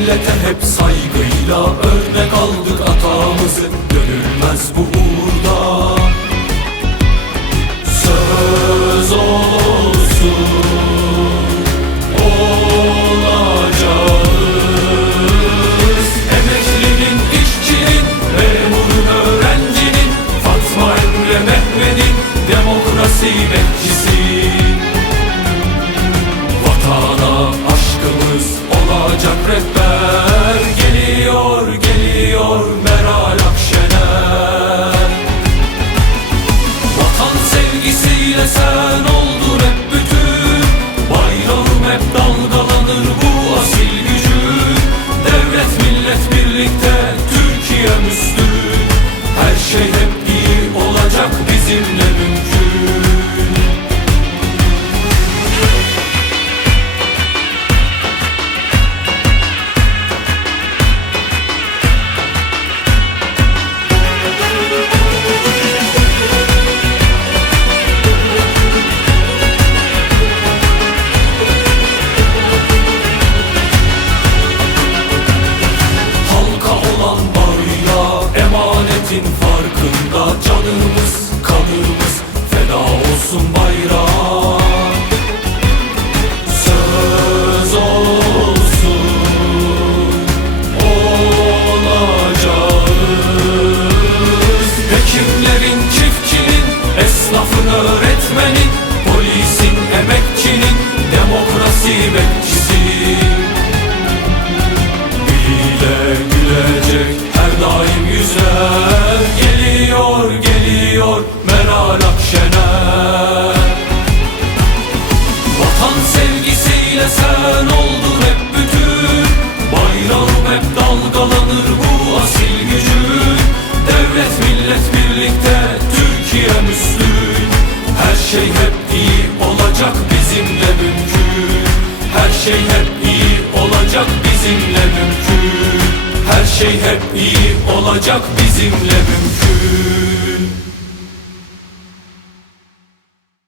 millete hep saygıyla örnek aldık atamızı. Dönülmez bu uğurda birlikte olsun bayrağa Söz olsun olacağız. Hekimlerin, çiftçinin, esnafın, öğretmenin Polisin, emekçinin, demokrasi bekçisi. Diliyle gülecek her daim yüzler Geliyor geliyor Meral Akşener sen oldun hep bütün. Bayrağım hep dalgalanır bu asil gücün. Devlet millet birlikte Türkiye Müslüm. Her şey hep iyi olacak bizimle mümkün. Her şey hep iyi olacak bizimle mümkün. Her şey hep iyi olacak bizimle mümkün